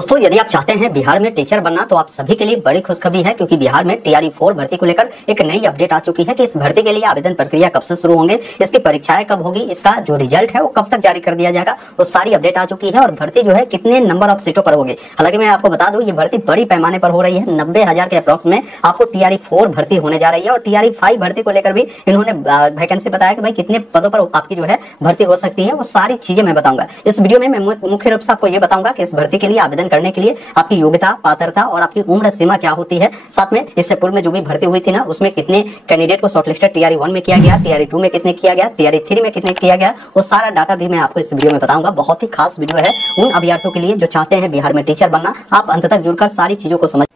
दोस्तों यदि आप चाहते हैं बिहार में टीचर बनना तो आप सभी के लिए बड़ी खुशखबरी है, क्योंकि बिहार में TRE-4 भर्ती को लेकर एक नई अपडेट आ चुकी है कि इस भर्ती के लिए आवेदन प्रक्रिया कब से शुरू होंगे, इसकी परीक्षाएं कब होगी, इसका जो रिजल्ट है वो कब तक जारी कर दिया जाएगा, वो सारी अपडेट आ चुकी है। और भर्ती जो है कितने नंबर ऑफ सीटों पर होगी। हालांकि मैं आपको बता दूं ये भर्ती बड़ी पैमाने पर हो रही है। 90,000 के अप्रॉक्स में आपको TRE-4 भर्ती होने जा रही है। और TRE-5 भर्ती को लेकर भी इन्होंने वैकेंसी बताया कि भाई कितने पदों पर आपकी जो है भर्ती हो सकती है, वो सारी चीजें मैं बताऊंगा इस वीडियो में। मैं मुख्य रूप से आपको ये बताऊंगा कि इस भर्ती के लिए आवेदन करने के लिए आपकी योग्यता, पात्रता और आपकी उम्र सीमा क्या होती है। साथ में इससे पूर्व में जो भी भर्ती हुई थी ना, उसमें कितने कैंडिडेट को शॉर्टलिस्टेड TRE-1 में किया गया, TRE-2 में कितने किया गया, TRE-3 में कितने किया गया, वो सारा डाटा भी मैं आपको इस वीडियो में बताऊंगा। बहुत ही खास वीडियो है उन अभ्यर्थियों के लिए जो चाहते हैं बिहार में टीचर बनना। आप अंत तक जुड़कर सारी चीजों को समझ।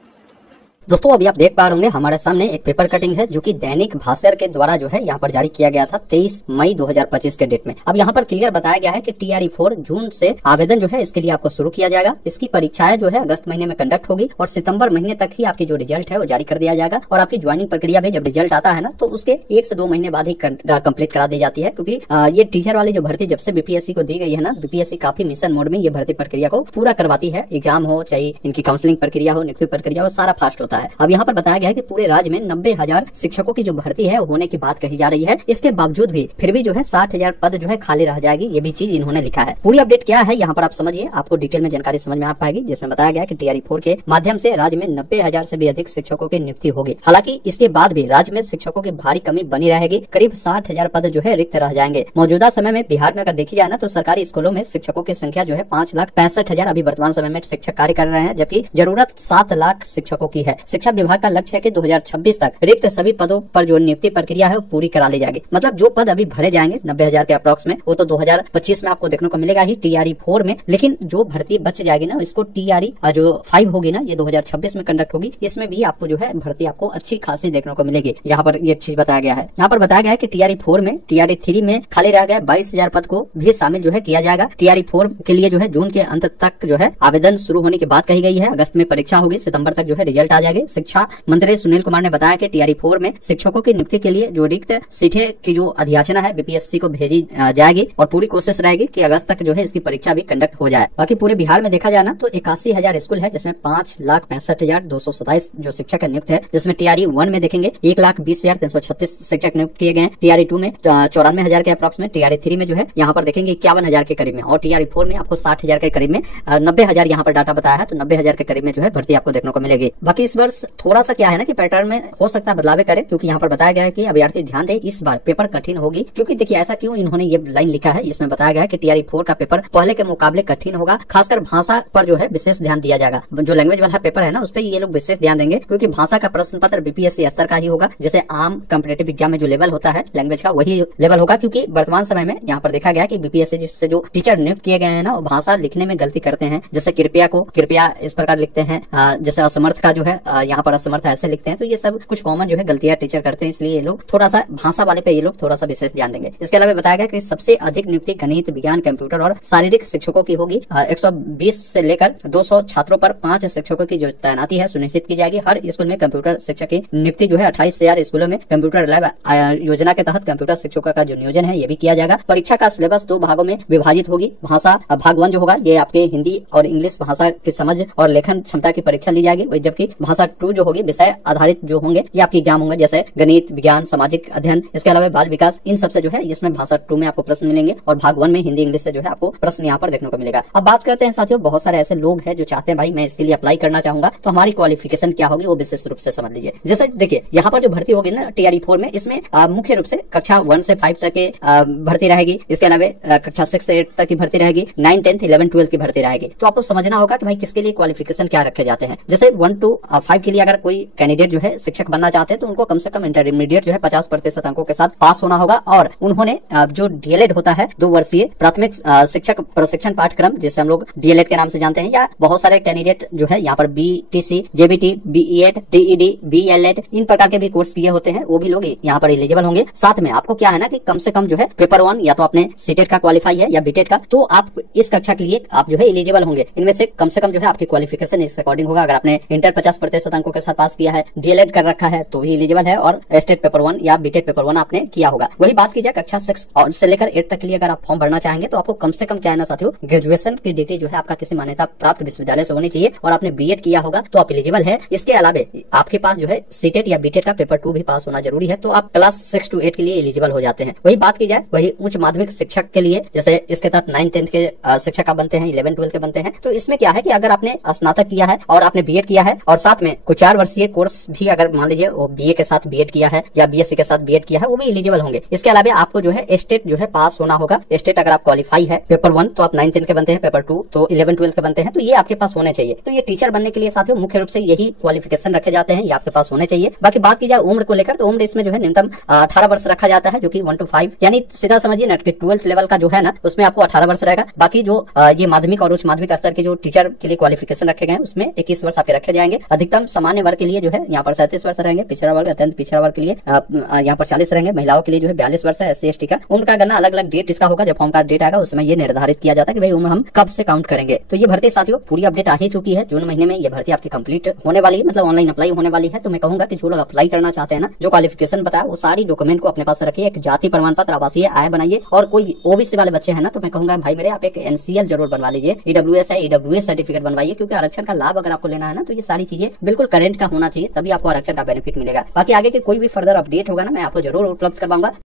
दोस्तों अभी आप देख पा रहे होंगे हमारे सामने एक पेपर कटिंग है जो कि दैनिक भास्कर के द्वारा जो है यहाँ पर जारी किया गया था 23 मई 2025 के डेट में। अब यहाँ पर क्लियर बताया गया है कि TRE-4 जून से आवेदन जो है इसके लिए आपको शुरू किया जाएगा। इसकी परीक्षाएं जो है अगस्त महीने में कंडक्ट होगी और सितंबर महीने तक ही आपकी जो रिजल्ट है वो जारी कर दिया जाएगा। और आपकी ज्वाइनिंग प्रक्रिया भी जब रिजल्ट आता है ना तो उसके 1 से 2 महीने बाद ही कंप्लीट करा दी जाती है, क्योंकि ये टीचर वाली जो भर्ती जब से BPSC को दी गई है ना, BPSC काफी मिशन मोड में ये भर्ती प्रक्रिया को पूरा करवाती है। एग्जाम हो चाहे इनकी काउंसलिंग प्रक्रिया हो, नियुक्ति प्रक्रिया हो, सारा फास्ट होता है। अब यहाँ पर बताया गया है कि पूरे राज्य में 90,000 शिक्षकों की जो भर्ती है होने की बात कही जा रही है। इसके बावजूद भी फिर भी जो है 60,000 पद जो है खाली रह जाएगी, ये भी चीज इन्होंने लिखा है। पूरी अपडेट क्या है यहाँ पर आप समझिए, आपको डिटेल में जानकारी समझ में आ पाएगी, जिसमें बताया गया कि TRE-4 के माध्यम से राज्य में 90,000 से भी अधिक शिक्षकों की नियुक्ति होगी। हालांकि इसके बाद भी राज्य में शिक्षकों की भारी कमी बनी रहेगी। करीब 60,000 पद जो है रिक्त रह जाएंगे। मौजूदा समय में बिहार में अगर देखी जाए ना तो सरकारी स्कूलों में शिक्षकों की संख्या जो है 5,65,000 अभी वर्तमान समय में शिक्षक कार्य कर रहे हैं, जबकि जरूरत 7 लाख शिक्षकों की है। शिक्षा विभाग का लक्ष्य है कि 2026 तक रिक्त सभी पदों पर जो नियुक्ति प्रक्रिया है वो पूरी करा ली जाएगी। मतलब जो पद अभी भरे जाएंगे 90,000 के अप्रॉक्स में, वो तो 2025 में आपको देखने को मिलेगा ही TRE-4 में। लेकिन जो भर्ती बच जाएगी ना, इसको TRE-5 होगी ना, ये 2026 में कंडक्ट होगी। इसमें भी आपको जो है भर्ती आपको अच्छी खासी देखने को मिलेगी। यहाँ पर ये चीज बताया गया है। यहाँ पर बताया गया है कि TRE-4 में TRE-3 में खाली रह गए 22,000 पद को भी शामिल जो है किया जाएगा। TRE-4 के लिए जो है जून के अंत तक जो है आवेदन शुरू होने की बात कही गई है। अगस्त में परीक्षा होगी, सितंबर तक जो है रिजल्ट आ जाएगी। शिक्षा मंत्री सुनील कुमार ने बताया कि TRE-4 में शिक्षकों की नियुक्ति के लिए जो रिक्त सीटें की जो अधियाचना है BPSC को भेजी जाएगी और पूरी कोशिश रहेगी कि अगस्त तक जो है इसकी परीक्षा भी कंडक्ट हो जाए। बाकी पूरे बिहार में देखा जाए ना तो 81,000 स्कूल है, जिसमें 5,65,227 जो शिक्षक नियुक्त है, जिसमें TRE-1 में देखेंगे 1,20,336 शिक्षक नियुक्त किए गए हैं। TRE-2 में 94,000 के अप्रॉक्स में, TRE-3 में जो है यहाँ पर देखेंगे 51,000 के करीब में, और TRE-4 में आपको 60,000 के करीब में, 90,000 यहाँ पर डाटा बताया है, तो 90,000 के करीब में जो है भर्ती आपको देखने को मिलेगी। बाकी इस वर्ष थोड़ा सा क्या है ना कि पैटर्न में हो सकता है बदलाव करे, क्योंकि यहाँ पर बताया गया है कि अभ्यर्थी ध्यान दे, इस बार पेपर कठिन होगी। क्योंकि देखिए ऐसा क्यों इन्होंने ये लाइन लिखा है, इसमें बताया गया है कि TRE-4 का पेपर पहले के मुकाबले कठिन होगा। खासकर भाषा पर जो है विशेष ध्यान दिया जाएगा। जो लैंग्वेज वाला पेपर है ना उस पर ये लोग विशेष ध्यान देंगे, क्योंकि भाषा का प्रश्न पत्र BPSC स्तर का ही होगा। जैसे आम कॉम्पिटेटिव एग्जाम में जो लेवल होता है लैंग्वेज का, वही लेवल होगा। क्योंकि वर्तमान समय में यहाँ पर देखा गया कि BPSC से जो टीचर नियुक्त किए गए हैं ना, वो भाषा लिखने में गलती करते हैं। जैसे कृपया इस प्रकार लिखते हैं, जैसे असमर्थ का जो है यहाँ पर असमर्थ ऐसे लिखते हैं। तो ये सब कुछ कॉमन जो है गलतियां टीचर करते हैं, इसलिए ये लोग थोड़ा सा भाषा वाले पे ये लोग थोड़ा सा विशेष ध्यान देंगे। इसके अलावा बताया गया कि सबसे अधिक नियुक्ति गणित, विज्ञान, कंप्यूटर और शारीरिक शिक्षकों की होगी। 120 से लेकर 200 छात्रों पर 5 शिक्षकों की जो तैनाती है सुनिश्चित की जाएगी। हर स्कूल में कंप्यूटर शिक्षक की नियुक्ति जो है 28,000 स्कूलों में कंप्यूटर लैब योजना के तहत कंप्यूटर शिक्षकों का जो नियोजन है ये भी किया जाएगा। परीक्षा का सिलेबस 2 भागों में विभाजित होगी। भाषा भाग 1 जो होगा ये आपके हिंदी और इंग्लिश भाषा की समझ और लेखन क्षमता की परीक्षा ली जाएगी, जबकि भाषा 2 जो होगी विषय आधारित जो होंगे ये आपके एग्जाम होंगे, जैसे गणित, विज्ञान, सामाजिक अध्ययन, इसके अलावा बाल विकास, इन सबसे जो है इसमें भाषा 2 में आपको प्रश्न मिलेंगे। और भाग 1 में हिंदी इंग्लिश से जो है आपको प्रश्न यहाँ पर देखने को मिलेगा। अब बात करते हैं साथियों, बहुत सारे ऐसे लोग हैं जो चाहते हैं भाई मैं इसके लिए अप्लाई करना चाहूंगा, तो हमारी क्वालिफिकेशन क्या होगी वो विशेष रूप से समझ लीजिए। जैसे देखिए यहाँ पर जो भर्ती होगी ना TRE-4 में, इसमें मुख्य रूप से कक्षा 1 से 5 तक की भर्ती रहेगी। इसके अलावा कक्षा 6 से 8 तक की भर्ती रहेगी। 9, 10, 11, 12 की भर्ती रहेगी। तो आपको समझना होगा कि भाई किसके लिए क्वालिफिकेशन क्या रखे जाते हैं। जैसे 1 to 5 के लिए अगर कोई कैंडिडेट जो है शिक्षक बनना चाहते हैं तो उनको कम से कम इंटरमीडिएट जो है 50% अंकों के साथ पास होना होगा। और उन्होंने जो DLED होता है 2 वर्षीय प्राथमिक शिक्षक प्रशिक्षण पाठ्यक्रम, जिसे हम लोग DLED के नाम से जानते हैं, या बहुत सारे कैंडिडेट जो है यहाँ पर BTC, JBT, BEd, DED, BLED इन प्रकार के भी कोर्स किए होते हैं, वो भी लोग यहाँ पर एलिजिबल होंगे। साथ में आपको क्या है ना कि कम से कम जो है पेपर 1 या तो आपने सीटेट का क्वालिफाई है या बीटेट का, तो आप इस कक्षा के लिए आप जो है एलिजिबल होंगे। इनमें से कम जो है आपकी क्वालिफिकेशन इस अकॉर्डिंग होगा। अगर आपने इंटर 50% प्रतिशत अंकों के साथ पास किया है, डीएलएड कर रखा है तो भी एलिजिबल है, और स्टेट पेपर 1 या बीटेक पेपर 1 आपने किया होगा। वही बात की जाए कक्षा 6 और से लेकर 8 तक के लिए अगर आप फॉर्म भरना चाहेंगे तो आपको कम से कम क्या है ना साथियों, ग्रेजुएशन की डिग्री जो है आपका किसी मान्यता प्राप्त विश्वविद्यालय से होनी चाहिए और आपने बीएड किया होगा तो आप एलिजिबल है। इसके अलावा आपके पास जो है सीटेट या बीटेट का पेपर 2 भी पास होना जरूरी है, तो आप क्लास 6 to 8 के लिए एलिजिबल हो जाते हैं। वही बात की जाए वही उच्च माध्यमिक शिक्षक के लिए, जैसे इसके तहत 9th 10th के शिक्षक आप बनते हैं, 11th 12th के बनते हैं, तो इसमें क्या है कि अगर आपने स्नातक किया है और आपने बीएड किया है और साथ में कोई 4 वर्षीय कोर्स भी अगर मान लीजिए वो बीए के साथ बीएड किया है या बीएससी के साथ बीएड किया है, वो भी एलिजिबल होंगे। इसके अलावा आपको जो है स्टेट जो है पास होना होगा। स्टेट अगर आप क्वालिफाई है पेपर 1 तो आप 9th 10th के बनते हैं, पेपर 2 तो 11th 12th के बनते हैं, तो ये आपके पास होने चाहिए। तो ये टीचर बनने के लिए साथियों मुख्य रूप से यही क्वालिफिकेशन रखे जाते हैं, ये आपके पास होने चाहिए। बाकी बात की जाए उम्र को लेकर तो उम्र इसमें जो है न्यूनतम 18 वर्ष रखा जाता है, जो कि 1 to 5 यानी सीधा समझिए ना कि 12th लेवल का जो है ना उसमें आपको 18 वर्ष रहेगा। बाकी जो ये माध्यमिक और उच्च माध्यमिक स्तर के जो टीचर के लिए क्वालिफिकेशन रखे गए उसमें 21 वर्ष आपके रखे जाएंगे। अधिकतम सामान्य वर्ग के लिए जो है यहाँ पर 37 वर्ष रहेंगे, पिछड़ा वर्ग अत्यंत पिछड़ा वर्ग के लिए यहाँ पर 40 रहेंगे, महिलाओं के लिए जो है 42 वर्ष है। SC ST का उम्र का गणना अलग अलग डेट इसका होगा, जब फॉर्म का डेट आएगा उसमें ये निर्धारित किया जाता है कि भाई उम्र हम कब से काउंट करेंगे। तो ये भर्ती साथियों पूरी अपडेट आ ही चुकी है, जून महीने में ये भर्ती आपकी कंप्लीट होने वाली है, मतलब ऑनलाइन अप्लाई होने वाली है। तो मैं कहूंगा कि जो लोग अप्लाई करना चाहते हैं ना, जो क्वालिफिकेशन बताया वो सारी डॉक्यूमेंट को अपने पास रखिए, एक जाति प्रमाण पत्र, आवासीय आय बनाइए, और कोई ओबीसी वाले बच्चे हैं ना तो मैं कहूंगा भाई मेरे आप एक NCL जरूर बनवा लीजिए, EWS है EWS सर्टिफिकेट बनवाइए, क्योंकि आरक्षण का लाभ अगर आपको लेना है ना तो ये सारी चीजें बिल्कुल करंट का होना चाहिए, तभी आपको आरक्षण का बेनिफिट मिलेगा। बाकी आगे के कोई भी फर्दर अपडेट होगा ना मैं आपको जरूर उपलब्ध करवाऊंगा।